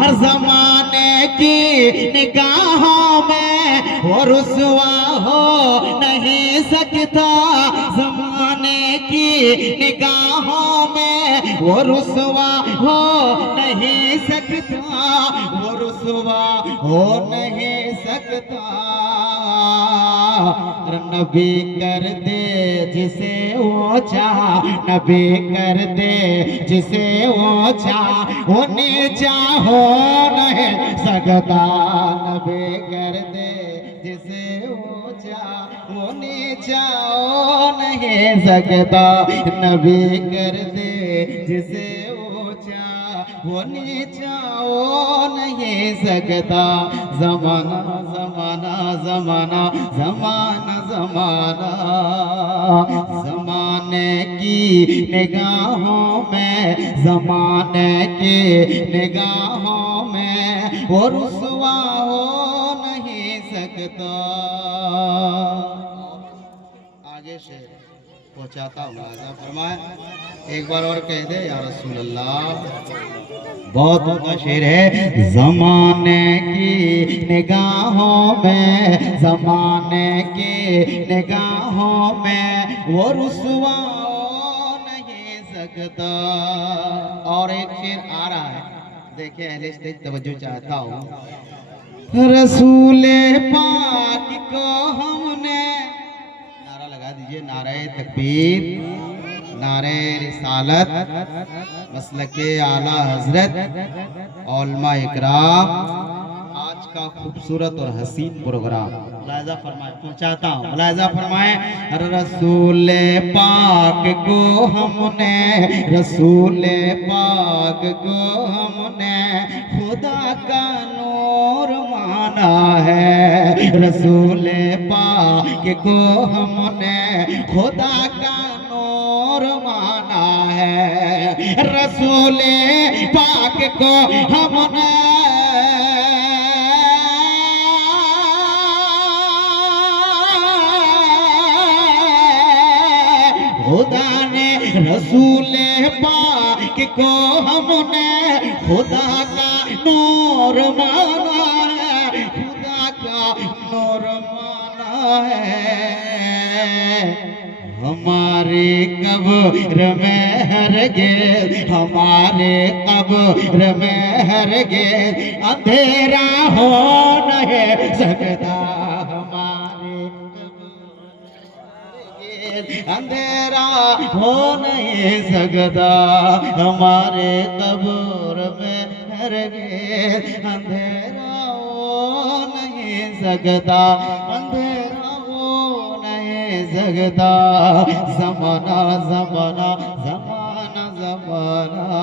हर जमाने की निगाहों में वो रुसवा हो नहीं सकता, जमाने की निगाहों में वो रुसवा हो नहीं सकता, वो रुसवा हो नहीं सकता। नबी कर दे जिसे ऊंचा, नबी कर दे जिसे ऊंचा, वो नीचा हो नहीं सकता। नबी कर दे जिसे ऊंचा, वो नीचा हो नहीं सकता। नबी कर दे जिसे ऊंचा, वो नीचा हो नहीं सकता। जमाना जमाना जमाना जमाना जमाना, जमाने की निगाहों में, जमाने की निगाहों में वो रुसवा हो नहीं सकता। आगे शेर पहुंचाता हूँ, आजा फरमाए एक बार और कह दे या रसूल अल्लाह। बहुत बड़ा शेर है। जमाने की निगाहों में, जमाने की निगाहों में वो रुसवा हो नहीं सकता। और एक शेर आ रहा है, देखिए अहले स्टेज तवज्जो चाहता हूँ। रसूले पाक को हमने, नारा लगा दीजिए, नारे तकबीर, नारे रिसालत, मसलके आला हजरत, उलमा इकराम। आज का खूबसूरत और हसीन प्रोग्राम मुलाहिजा फरमाए, पहुंचाता हूँ, मुलाहिजा फरमाए। रसूल पाक को हमने, रसूल पाक को हमने खुदा का नूर माना है। रसूल पाक को हमने खुदा का माना है। रसूल पाक को हमने खुदा ने, रसूल पाक को हमने खुदा का नूर माना है, खुदा का नूर माना है। हमारे कब्र में हरगिज़, हमारे कब्र में हरगिज़ अंधेरा हो नहीं सकता। हमारे अंधेरा हो नहीं सकता। हमारे कब्र में हरगिज़ अंधेरा हो नहीं सकता, अंधेरा जगदा। जमाना जमाना जमाना जमाना।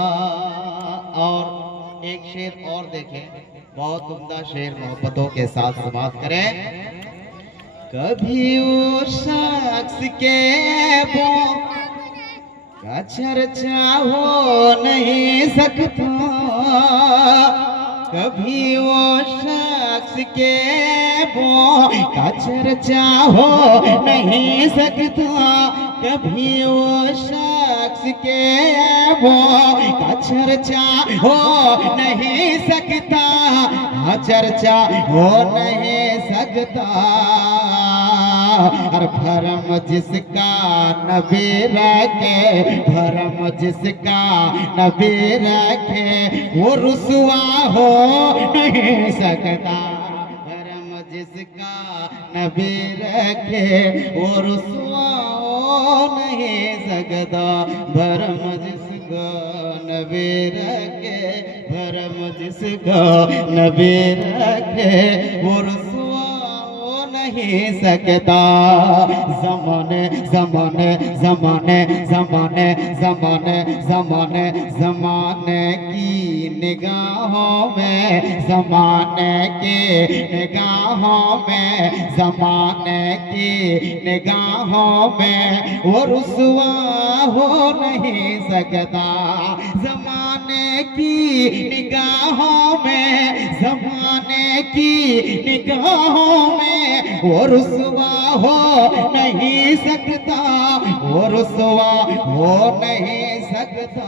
और एक शेर और देखें, बहुत उम्दा शेर, मोहब्बतों के साथ समाप्त करें। कभी वो शख्स के ऐबों का चर्चा हो नहीं सकता, कभी वो शख्स के ऐबों का चर्चा हो नहीं सकता, कभी वो शख्स के ऐबों का चर्चा हो नहीं सकता, चर्चा हो नहीं सकता। हर भरम जिसका नबी रखे, भरम जिसका नबी रखे वो रुसवा हो नहीं सकता। भरम जिसका नबी रखे वो रुसवा हो नहीं सकता। भरम जिसका नबी रखे, भरम जिसका नबी रखे वो रुसवा नहीं सकता। ज़माने ज़माने ज़माने ज़माने ज़माने ज़माने ज़माने की निगाहों में, ज़माने की निगाहों में, ज़माने की निगाहों में वो रुसवा हो नहीं सकता। ज़माने की निगाहों में, ज़माने की निगाहों में वो रुसवा हो नहीं सकता, वो रुसवा हो नहीं सकता।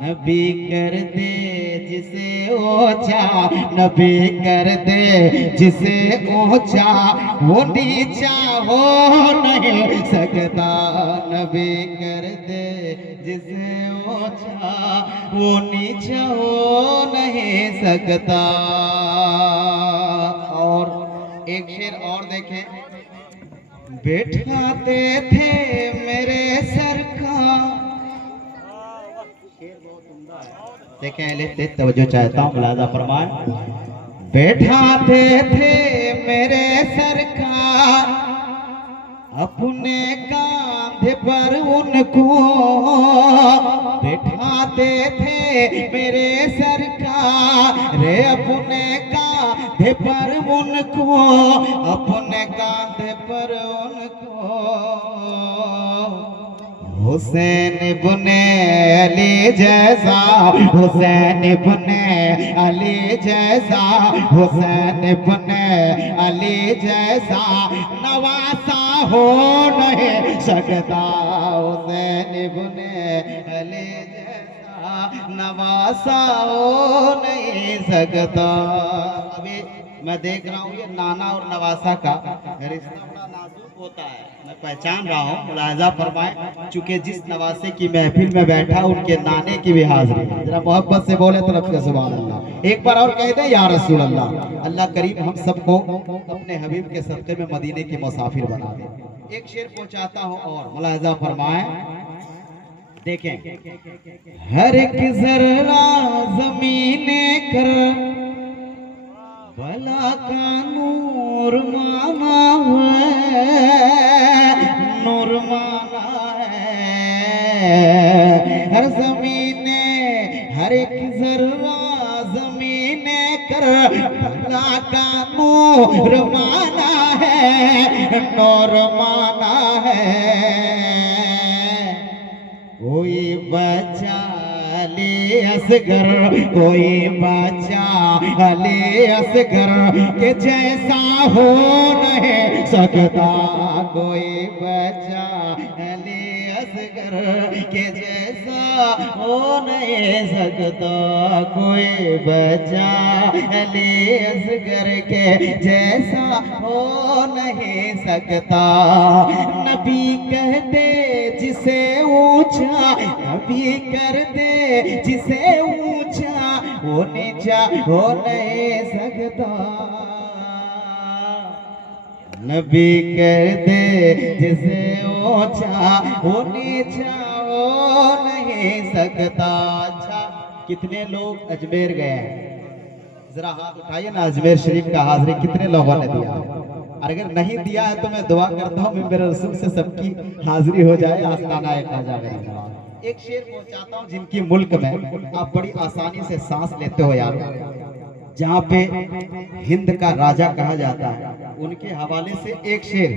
नबी कर दे जिसे ऊंचा, नबी कर दे जिसे ऊंचा, वो नीचा हो नहीं सकता। नबी कर दे जिसे ऊंचा, वो नीचा हो नहीं सकता। और एक शेर और देखें, बैठाते थे मेरे सर का, देखें लेते तवज्जो चाहता हूँ, मुलाजा फरमाए। बैठाते थे मेरे सरकार अपने कांधे पर उनको, बैठाते थे मेरे सरकार रे अपने कांधे पर उनको, अपने कांधे पर उनको। हुसैन इब्ने अली जैसा, हुसैन इब्ने अली जैसा, हुसैन इब्ने अली जैसा नवासा हो नहीं सकता। हुसैन इब्ने अली जैसा नवासा हो नहीं सकता। अभी मैं देख रहा हूँ ये नाना और नवासा का रिश्ता बड़ा नाजुक होता है, मैं पहचान रहा हूँ, मुलाहिजा फरमाएं। चूंकि जिस नवासे की महफिल में बैठा उनके नाने की भी हाजिरी, जरा मोहब्बत से बोले तरफ के सुभान अल्लाह। एक बार और कह दे या रसूल अल्लाह। अल्लाह करीम हम सबको अपने हबीब के सदक़े में मदीने की मुसाफिर बना दे। एक शेर पहुंचाता हूँ और मुलाहिजा फरमाएं, देखें। हर एक जर्रा ज़मीने कर भला का नूर माना है, नूर माना है। हर ज़मीने हर एक जर्रा ज़मीने कर भला का नूर माना है, नूर माना है। कोई बचा अली असगर, कोई बचा अली असगर के जैसा हो नहीं सकता। कोई बचा अली असगर के जैसा हो नहीं सकता। कोई बचा अली असगर के जैसा हो नहीं सकता। नबी कहते जिसे ऊंचा, नबी कर दे जिसे ऊंचा, वो नीचा हो नहीं सकता। नबी कर दे जिसे ऊंचा, वो नीचा हो नहीं सकता। अच्छा, कितने लोग अजमेर गए हैं? जरा हाथ उठाइए ना, अजमेर शरीफ का हाजिरी कितने लोगों ने दिया? और अगर नहीं दिया है तो मैं दुआ करता हूँ मेरे रसूल से सबकी हाजिरी हो जाए आस्ताना ख्वाजा गरीब। एक शेर पहुंचाता हूँ जिनकी मुल्क में आप बड़ी आसानी से सांस लेते हो यार, जहाँ पे हिंद का राजा कहा जाता है, उनके हवाले से एक शेर।